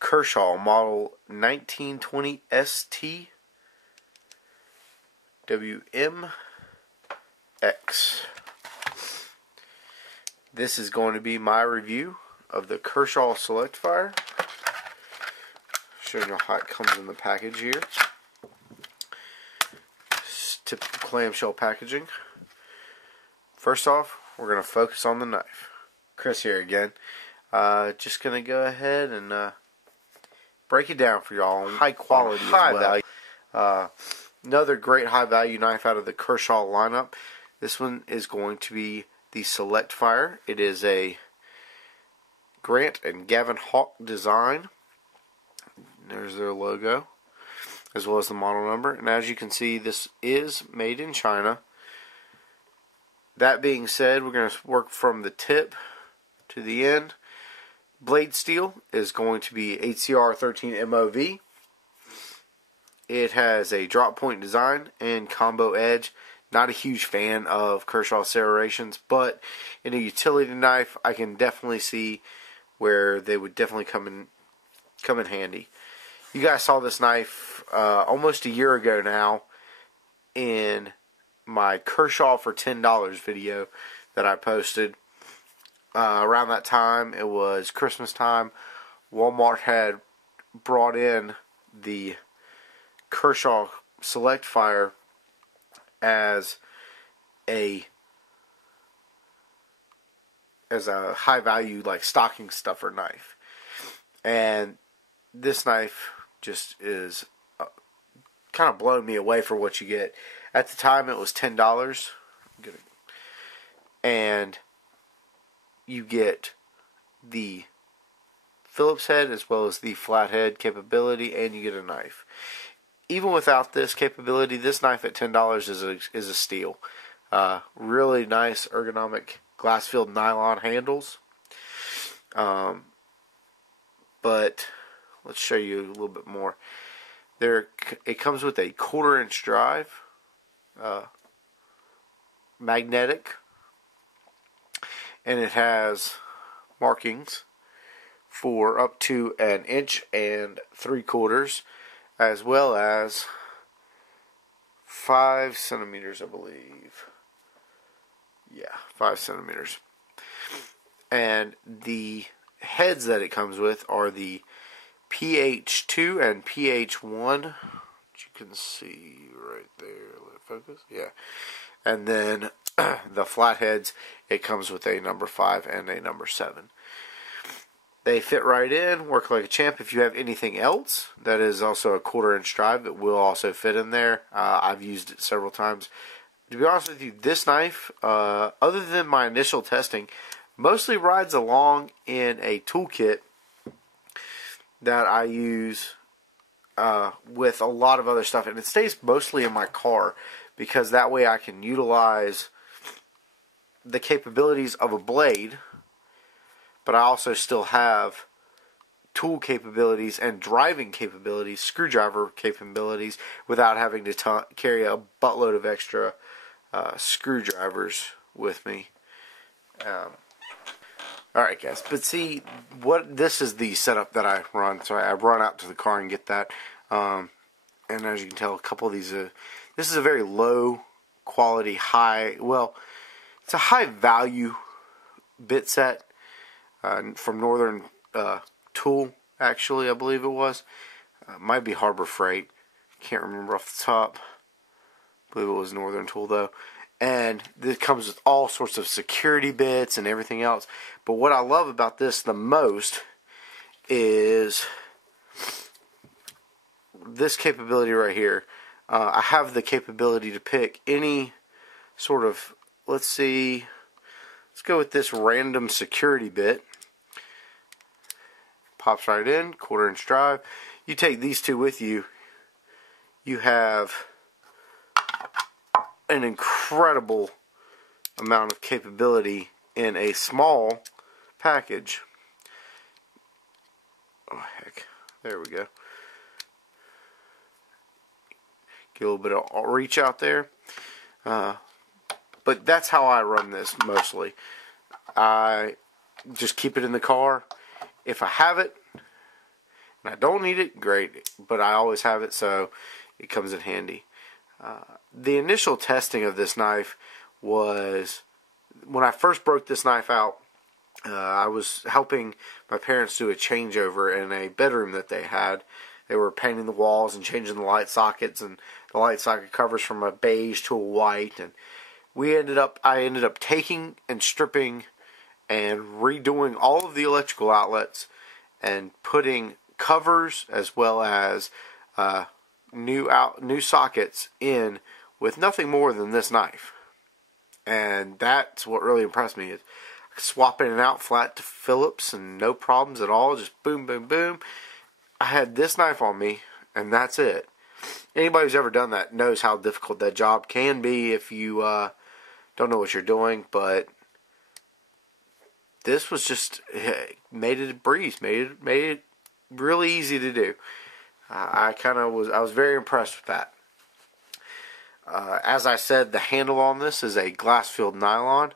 Kershaw model 1920 ST WMX. This is going to be my review of the Kershaw Select Fire. Showing you how it comes in the package here. It's typical clamshell packaging. First off, we're going to focus on the knife. Chris here again. Just going to go ahead and break it down for y'all. High quality as well. Another great high value knife out of the Kershaw lineup. This one is going to be the Select Fire. It is a Grant and Gavin Hawk design. There's their logo, as well as the model number. And as you can see, this is made in China. That being said, we're going to work from the tip to the end. Blade steel is going to be HCR 13 MOV. It has a drop point design and combo edge. Not a huge fan of Kershaw serrations, but in a utility knife, I can definitely see where they would definitely come in handy. You guys saw this knife almost a year ago now in my Kershaw for $10 video that I posted. Around that time, it was Christmas time. Walmart had brought in the Kershaw Select Fire as a high value like stocking stuffer knife, and this knife just is kind of blowing me away for what you get. At the time, it was $10, and you get the Phillips head as well as the flathead capability, and you get a knife. Even without this capability, this knife at $10 is a steal. Really nice ergonomic glass-filled nylon handles. But let's show you a little bit more. It comes with a 1/4 inch drive, magnetic, and it has markings for up to 1 3/4 inches, as well as 5 centimeters, I believe. Yeah, 5 centimeters. And the heads that it comes with are the PH2 and PH1, which you can see right there. Let it focus. Yeah. And then the flatheads, it comes with a number 5 and a number 7. They fit right in, work like a champ. If you have anything else that is also a 1/4 inch drive, it will also fit in there. I've used it several times. To be honest with you, this knife, other than my initial testing, mostly rides along in a toolkit that I use with a lot of other stuff, and it stays mostly in my car because that way I can utilize the capabilities of a blade, but I also still have tool capabilities and driving capabilities, screwdriver capabilities, without having to carry a buttload of extra screwdrivers with me. Alright guys, but see, this is the setup that I run. So I run out to the car and get that. And as you can tell, a couple of these, this is a very low quality, it's a high value bit set from Northern Tool, actually, I believe it was. Might be Harbor Freight. Can't remember off the top. I believe it was Northern Tool though. And this comes with all sorts of security bits and everything else. But what I love about this the most is this capability right here. I have the capability to pick any sort of, let's go with this random security bit. Pops right in, 1/4 inch drive. You take these two with you, you have an incredible amount of capability in a small package. Oh heck, there we go. Get a little bit of reach out there. But that's how I run this mostly. I just keep it in the car. If I have it When I don't need it, great, but I always have it, so it comes in handy. The initial testing of this knife was when I first broke this knife out. I was helping my parents do a changeover in a bedroom that they had. They were painting the walls and changing the light sockets and the light socket covers from a beige to a white, and I ended up taking and stripping and redoing all of the electrical outlets and putting covers as well as new sockets in with nothing more than this knife. And that's what really impressed me, is swapping it out flat to Phillips and no problems at all. Just boom, boom, boom. I had this knife on me, and that's it. Anybody who's ever done that knows how difficult that job can be if you don't know what you're doing. But this was just made it a breeze. Made it really easy to do. I was very impressed with that. As I said, the handle on this is a glass-filled nylon.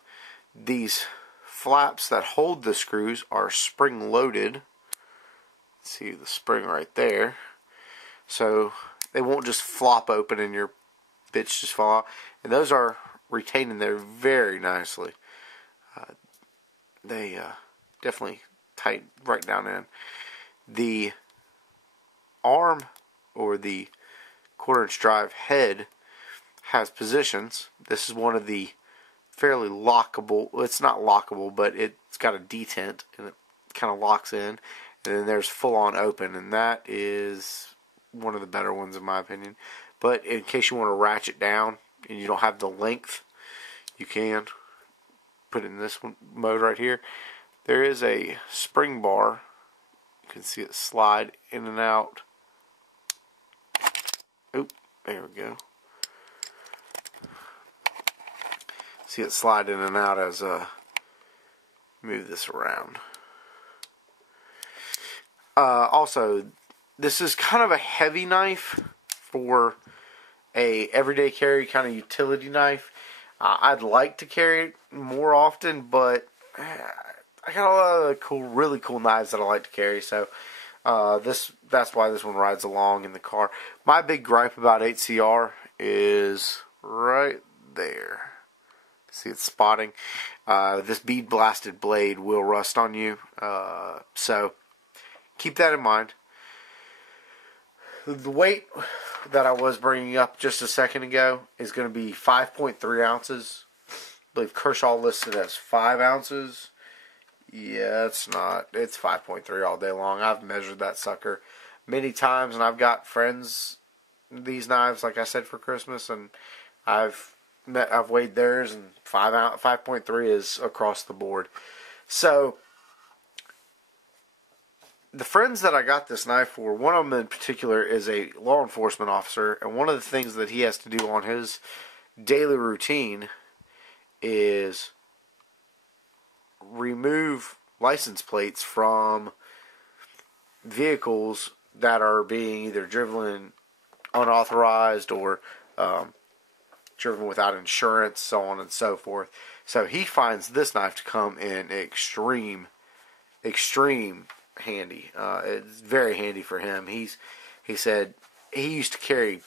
These flaps that hold the screws are spring-loaded. See the spring right there. So they won't just flop open and your bits just fall out. And those are retained in there very nicely. They definitely tight right down in. The arm or the quarter-inch drive head has positions. This is one of the fairly lockable. Well, it's not lockable, but it's got a detent and it kind of locks in. And then there's full-on open, and that is one of the better ones in my opinion. But in case you want to ratchet down and you don't have the length, you can put it in this mode right here. There is a spring bar. You can see it slide in and out. Oop, there we go. See it slide in and out as move this around. Also, this is kind of a heavy knife for a everyday carry, kind of utility knife. I'd like to carry it more often, but I got a lot of really cool knives that I like to carry. So that's why this one rides along in the car. My big gripe about 8CR is right there. See it's spotting. This bead blasted blade will rust on you. So keep that in mind. The weight that I was bringing up just a second ago is going to be 5.3 ounces. I believe Kershaw listed as 5 ounces. Yeah, it's not. It's 5.3 all day long. I've measured that sucker many times, and I've got friends these knives, like I said, for Christmas, and I've weighed theirs, and 5.3 is across the board. So the friends that I got this knife for, one of them in particular is a law enforcement officer, and one of the things that he has to do on his daily routine is remove license plates from vehicles that are being either driven unauthorized or driven without insurance, so on and so forth. So he finds this knife to come in extreme handy. It's very handy for him. He said he used to carry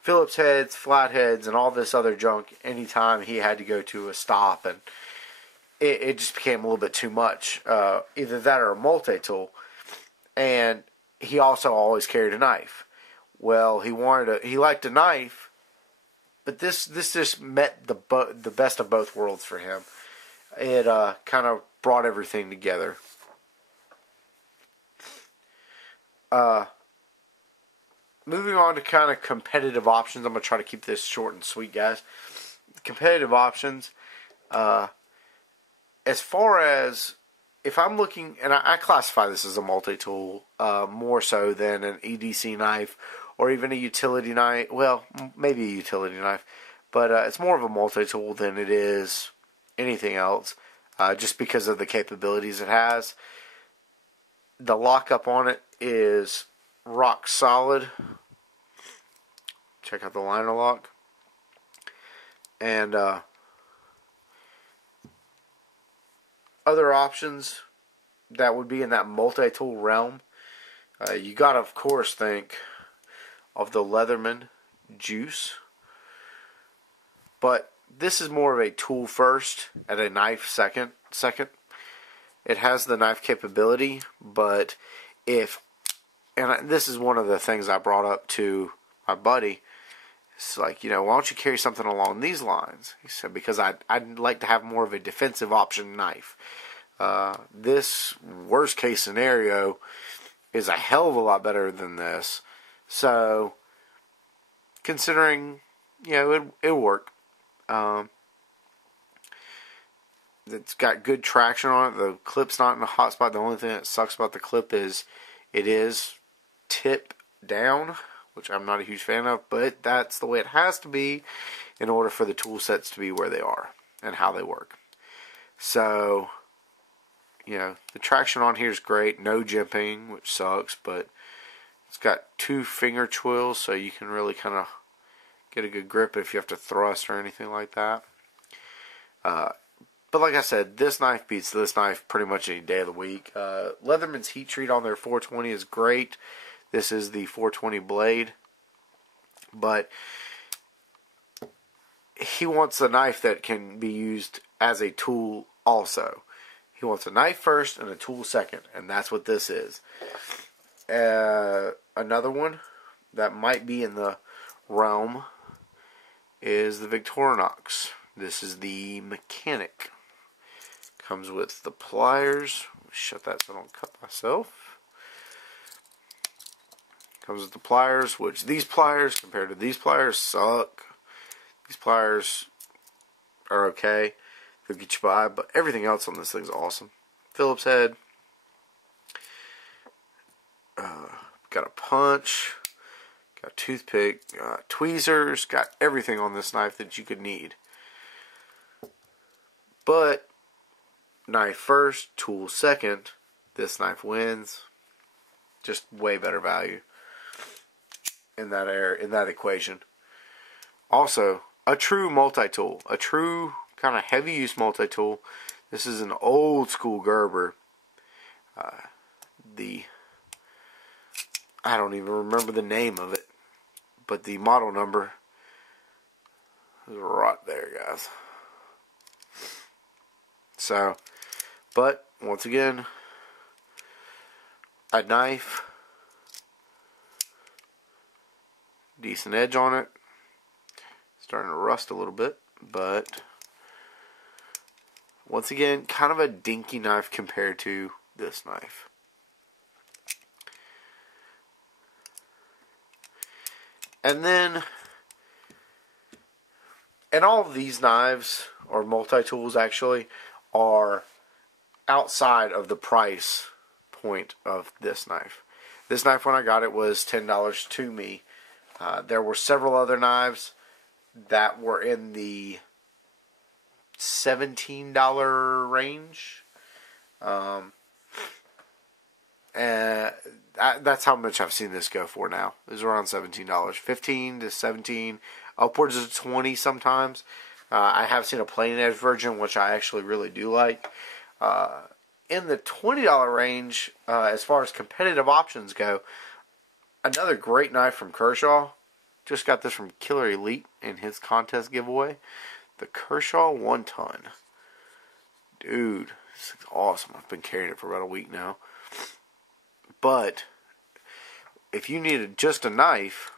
Phillips heads, flat heads, and all this other junk anytime he had to go to a stop, and it just became a little bit too much. Either that or a multi-tool. And he also always carried a knife. Well, he liked a knife, but this just met the best of both worlds for him. It kind of brought everything together. Moving on to kind of competitive options. I'm going to try to keep this short and sweet, guys. Competitive options. As far as if I'm looking, and I classify this as a multi-tool more so than an EDC knife or even a utility knife. Well, maybe a utility knife, but it's more of a multi-tool than it is anything else, just because of the capabilities it has. The lockup on it is rock solid. Check out the liner lock. And other options that would be in that multi-tool realm. You gotta, of course, think of the Leatherman juice. But this is more of a tool first and a knife second. It has the knife capability, but this is one of the things I brought up to my buddy. It's like, why don't you carry something along these lines? He said, because I'd like to have more of a defensive option knife. This worst case scenario is a hell of a lot better than this. So, considering, it'll work. It's got good traction on it. The clip's not in a hot spot. The only thing that sucks about the clip is it is tip down, which I'm not a huge fan of, but that's the way it has to be in order for the tool sets to be where they are and how they work. So, the traction on here is great. No jimping, which sucks, but it's got 2 finger twirls, so you can really kind of get a good grip if you have to thrust or anything like that. But like I said, this knife beats this knife pretty much any day of the week. Leatherman's heat treat on their 420 is great. This is the 420 blade. But he wants a knife that can be used as a tool also. He wants a knife first and a tool second, and that's what this is. Another one that might be in the realm is the Victorinox. This is the Mechanic. Comes with the pliers. Shut that so I don't cut myself. Comes with the pliers, which these pliers compared to these pliers suck. These pliers are okay. They'll get you by, but everything else on this thing's awesome. Phillips head. Got a punch. Got a toothpick. Tweezers. Got everything on this knife that you could need. But knife first, tool second. This knife wins. Just way better value in that equation. Also, a true multi-tool, a true kind of heavy use multi-tool. This is an old school Gerber. I don't even remember the name of it, but the model number is right there, guys. So, but once again, a knife, decent edge on it, starting to rust a little bit, but once again, kind of a dinky knife compared to this knife. And then, and all of these knives, or multi-tools actually, are outside of the price point of this knife. This knife, when I got it, was $10 to me. There were several other knives that were in the $17 range. And that's how much I've seen this go for now. It's around $17. $15 to $17, upwards of $20 sometimes. I have seen a plain edge version, which I actually really do like. In the $20 range, as far as competitive options go, another great knife from Kershaw. Just got this from Killer Elite in his contest giveaway. The Kershaw 1 ton. Dude, this is awesome. I've been carrying it for about a week now. But if you needed just a knife,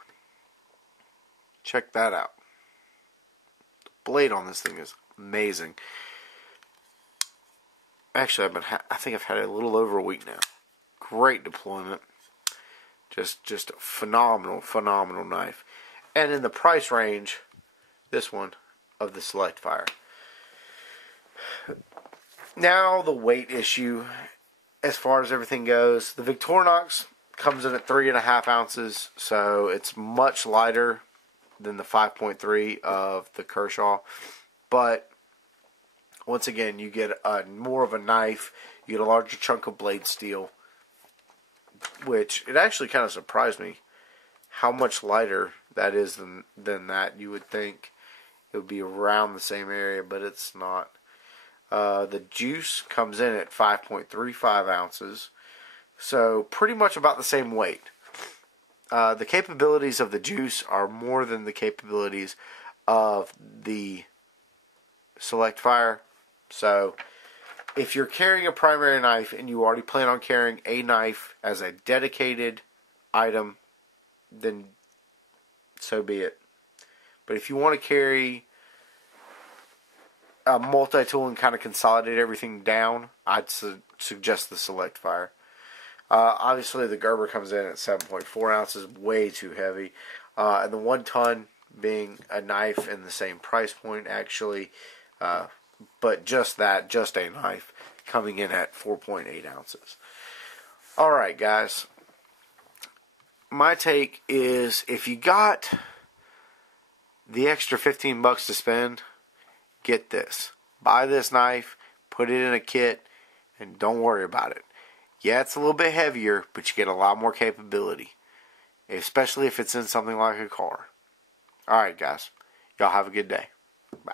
check that out. The blade on this thing is amazing. Actually, I think I've had it a little over a week now. Great deployment. Just a phenomenal knife. And in the price range, this one of the Select Fire. Now the weight issue. As far as everything goes, the Victorinox comes in at 3.5 ounces, so it's much lighter than the 5.3 of the Kershaw. But once again, you get more of a knife, you get a larger chunk of blade steel, which it actually kind of surprised me how much lighter that is than that. You would think it would be around the same area, but it's not. The juice comes in at 5.35 ounces. So pretty much about the same weight. The capabilities of the Juice are more than the capabilities of the Select Fire. So if you're carrying a primary knife and you already plan on carrying a knife as a dedicated item, then so be it. But if you want to carry a multi-tool and kind of consolidate everything down, I'd suggest the Select Fire. Obviously, the Gerber comes in at 7.4 ounces, way too heavy. And the 1 ton being a knife in the same price point, actually. But just a knife, coming in at 4.8 ounces. Alright, guys. My take is, if you got the extra $15 to spend, get this. Buy this knife, put it in a kit, and don't worry about it. Yeah, it's a little bit heavier, but you get a lot more capability. Especially if it's in something like a car. Alright, guys. Y'all have a good day. Bye.